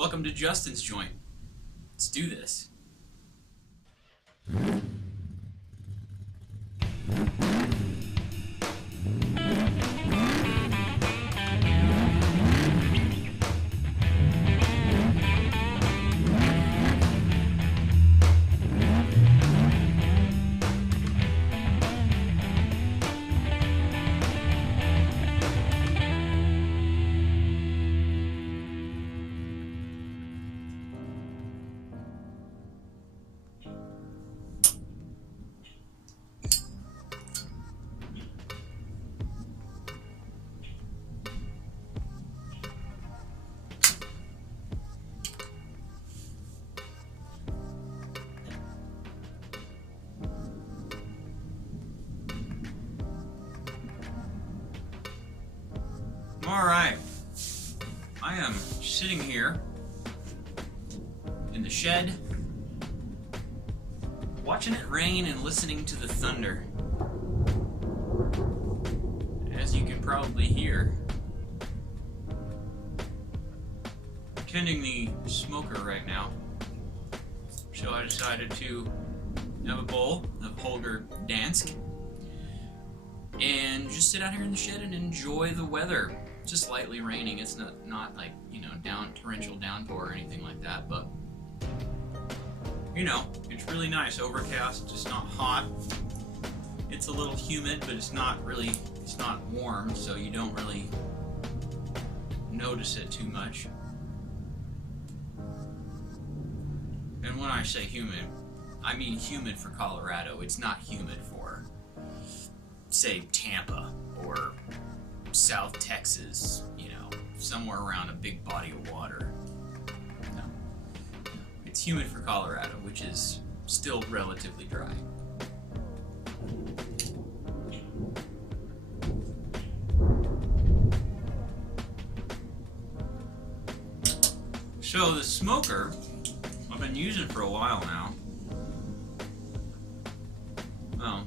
Welcome to Justin's joint. Let's do this. Alright, I am sitting here in the shed, watching it rain and listening to the thunder. As you can probably hear, tending the smoker right now. So I decided to have a bowl of Holger Danske and just sit out here in the shed and enjoy the weather. It's just lightly raining. It's not like, you know, torrential downpour or anything like that, but you know, it's really nice. Overcast, just not hot. It's a little humid, but it's not warm, so you don't really notice it too much. And when I say humid, I mean humid for Colorado. It's not humid for, say, Tampa or South Texas, you know, somewhere around a big body of water. No. It's humid for Colorado, which is still relatively dry. So the smoker, I've been using for a while now. Well,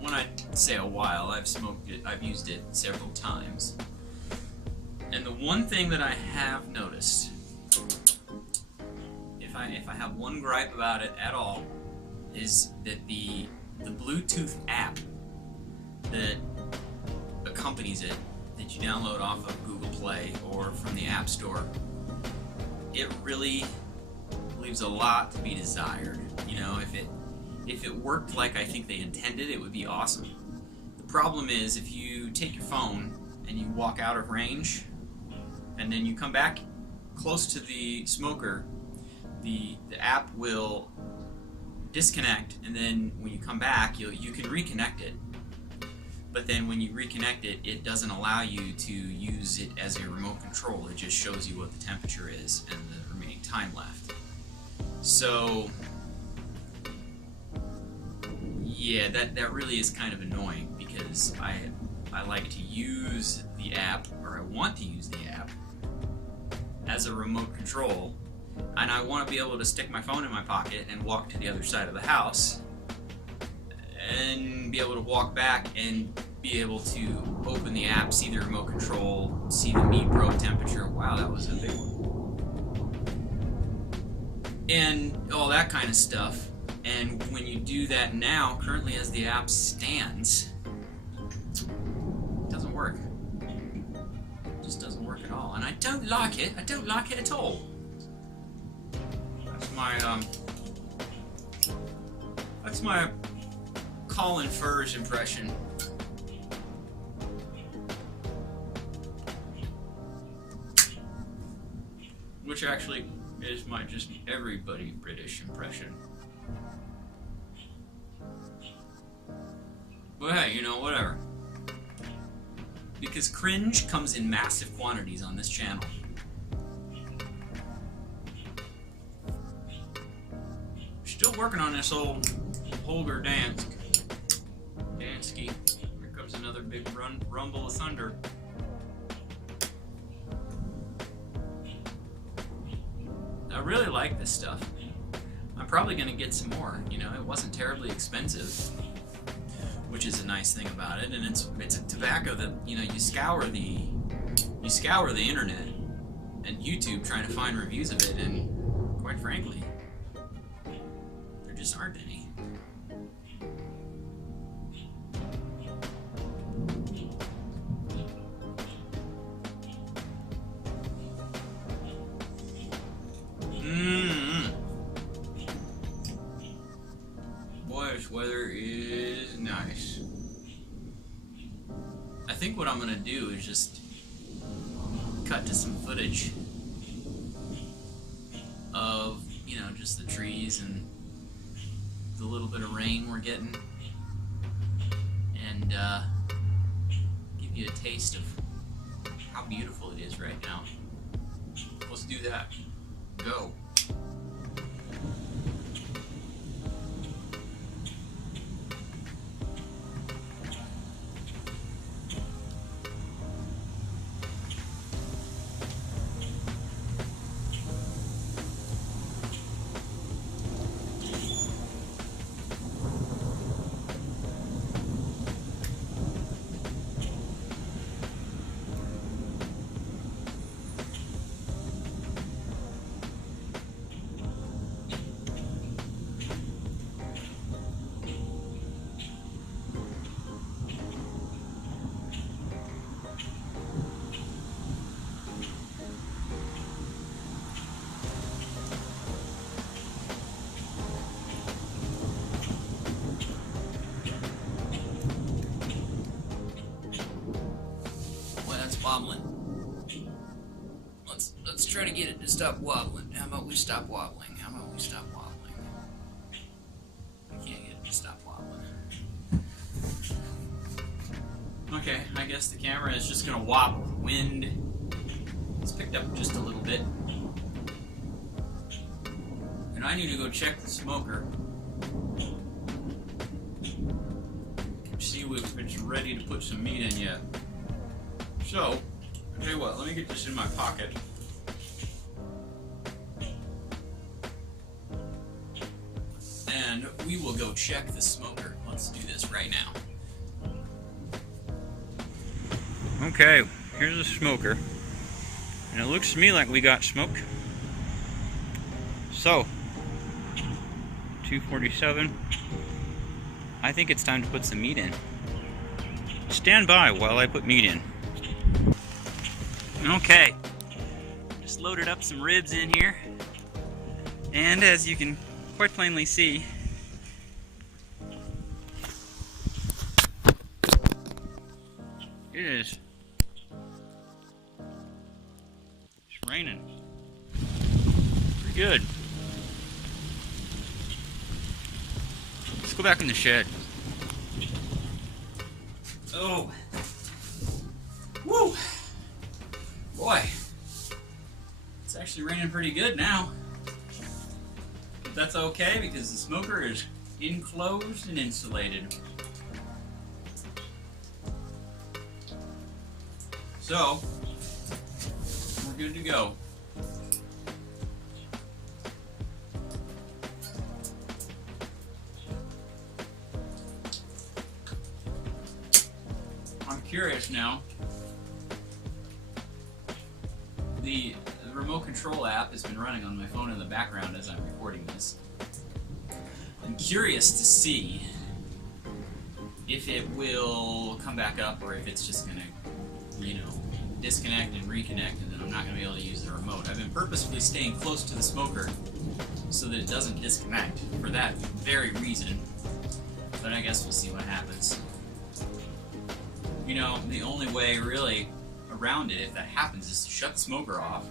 when I say a while, I've used it several times. And the one thing that I have noticed, if I have one gripe about it at all, is that the Bluetooth app that accompanies it, that you download off of Google Play or from the App Store, it really leaves a lot to be desired. You know, if it worked like I think they intended, it would be awesome. The problem is, if you take your phone and you walk out of range and then you come back close to the smoker, the app will disconnect, and then when you come back, you can reconnect it. But then when you reconnect it, it doesn't allow you to use it as a remote control. It just shows you what the temperature is and the remaining time left. So yeah, that really is kind of annoying, because I like to use the app, or I want to use the app as a remote control, and I want to be able to stick my phone in my pocket and walk to the other side of the house and be able to walk back and be able to open the app, see the remote control, see the meat probe temperature. Wow, that was a big one. And all that kind of stuff. And when you do that now, currently as the app stands, it doesn't work. It just doesn't work at all. And I don't like it. I don't like it at all. That's my Colin Furs impression. Which actually is my just everybody British impression. But hey, you know, whatever. Because cringe comes in massive quantities on this channel. Still working on this old Holger Danske. Here comes another big rumble of thunder. I really like this stuff. I'm probably going to get some more. You know, it wasn't terribly expensive, which is a nice thing about it. And it's a tobacco that, you know, you scour the internet and YouTube trying to find reviews of it, and quite frankly, there just aren't any. Boy, this weather is nice. I think what I'm gonna do is just cut to some footage of, you know, just the trees and the little bit of rain we're getting, and give you a taste of how beautiful it is right now. Let's do that. Go. Wobbling. Let's try to get it to stop wobbling. How about we stop wobbling? How about we stop wobbling? I can't get it to stop wobbling. Okay, I guess the camera is just gonna wobble. Wind. It's picked up just a little bit. And I need to go check the smoker. See if it's ready to put some meat in yet. So, I'll tell you what, let me get this in my pocket. And we will go check the smoker. Let's do this right now. Okay, here's the smoker. And it looks to me like we got smoke. So, 247. I think it's time to put some meat in. Stand by while I put meat in. Okay, just loaded up some ribs in here, and as you can quite plainly see, it's raining. Pretty good. Let's go back in the shed. Oh, woo! Boy, it's actually raining pretty good now. But that's okay because the smoker is enclosed and insulated. So, we're good to go. I'm curious now. The remote control app has been running on my phone in the background as I'm recording this. I'm curious to see if it will come back up or if it's just going to, you know, disconnect and reconnect, and then I'm not going to be able to use the remote. I've been purposefully staying close to the smoker so that it doesn't disconnect for that very reason. But I guess we'll see what happens. You know, the only way really around it, if that happens, is to shut the smoker off,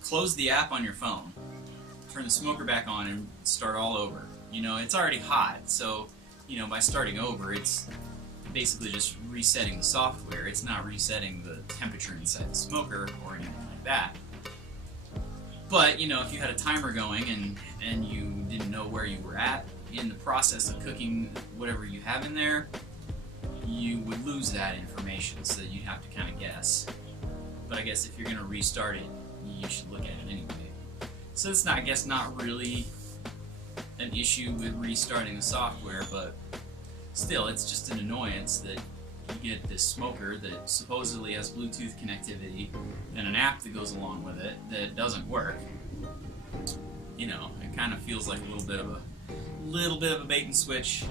close the app on your phone, turn the smoker back on, and start all over. You know, it's already hot, so, you know, by starting over, it's basically just resetting the software. It's not resetting the temperature inside the smoker or anything like that. But, you know, if you had a timer going and you didn't know where you were at in the process of cooking whatever you have in there, you would lose that information, so that you'd have to kind of guess. But I guess if you're going to restart it, you should look at it anyway. So it's not, I guess, not really an issue with restarting the software, but still, it's just an annoyance that you get this smoker that supposedly has Bluetooth connectivity and an app that goes along with it that doesn't work. You know, it kind of feels like a little bit of a bait and switch.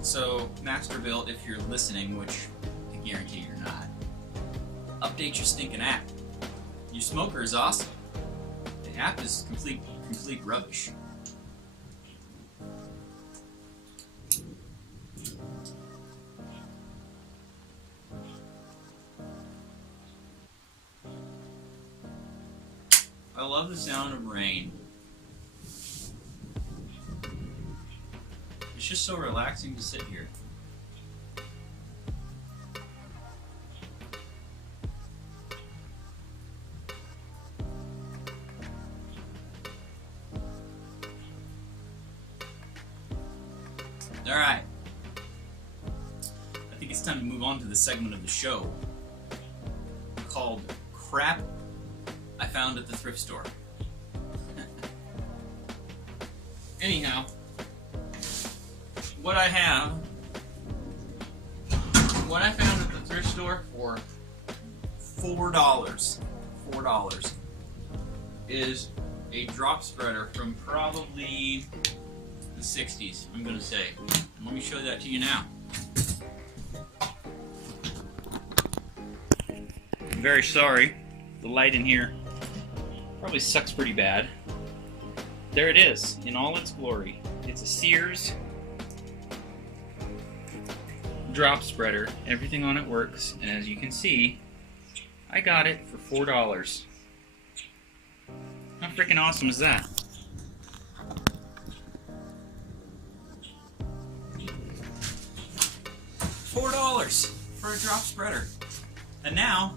So, Masterbuilt, if you're listening, which I guarantee you're not, update your stinking app. Your smoker is awesome. The app is complete rubbish. I love the sound of rain. It's just so relaxing to sit here. Alright. I think it's time to move on to the segment of the show called Crap I Found at the Thrift Store. Anyhow, what I found at the thrift store for $4 is a drop spreader from probably the 60s, I'm gonna say. And let me show that to you now. I'm very sorry, the light in here probably sucks pretty bad. There it is, in all its glory. It's a Sears drop spreader. Everything on it works, and as you can see, I got it for $4. How freaking awesome is that? $4 for a drop spreader. And now,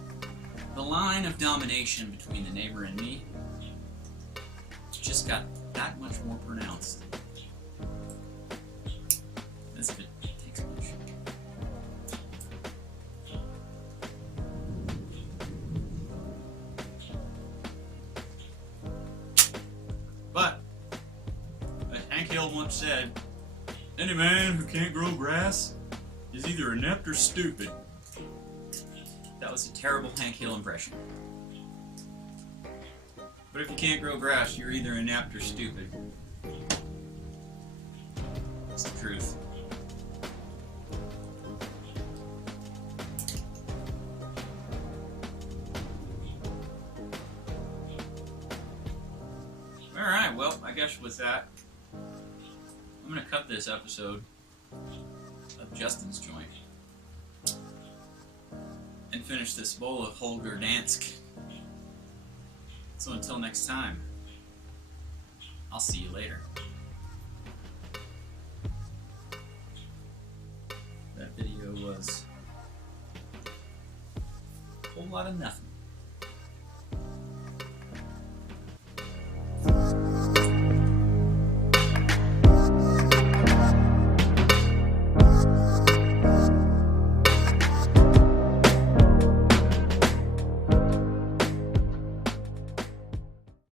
the line of domination between the neighbor and me just got that much more pronounced. As if it takes much. But, as Hank Hill once said, any man who can't grow grass is either inept or stupid. That was a terrible Hank Hill impression. But if you can't grow grass, you're either inept or stupid. That's the truth. Alright, well, I guess with that, I'm going to cut this episode of Justin's Joint and finish this bowl of Holger Danske. So until next time, I'll see you later. That video was a whole lot of nothing.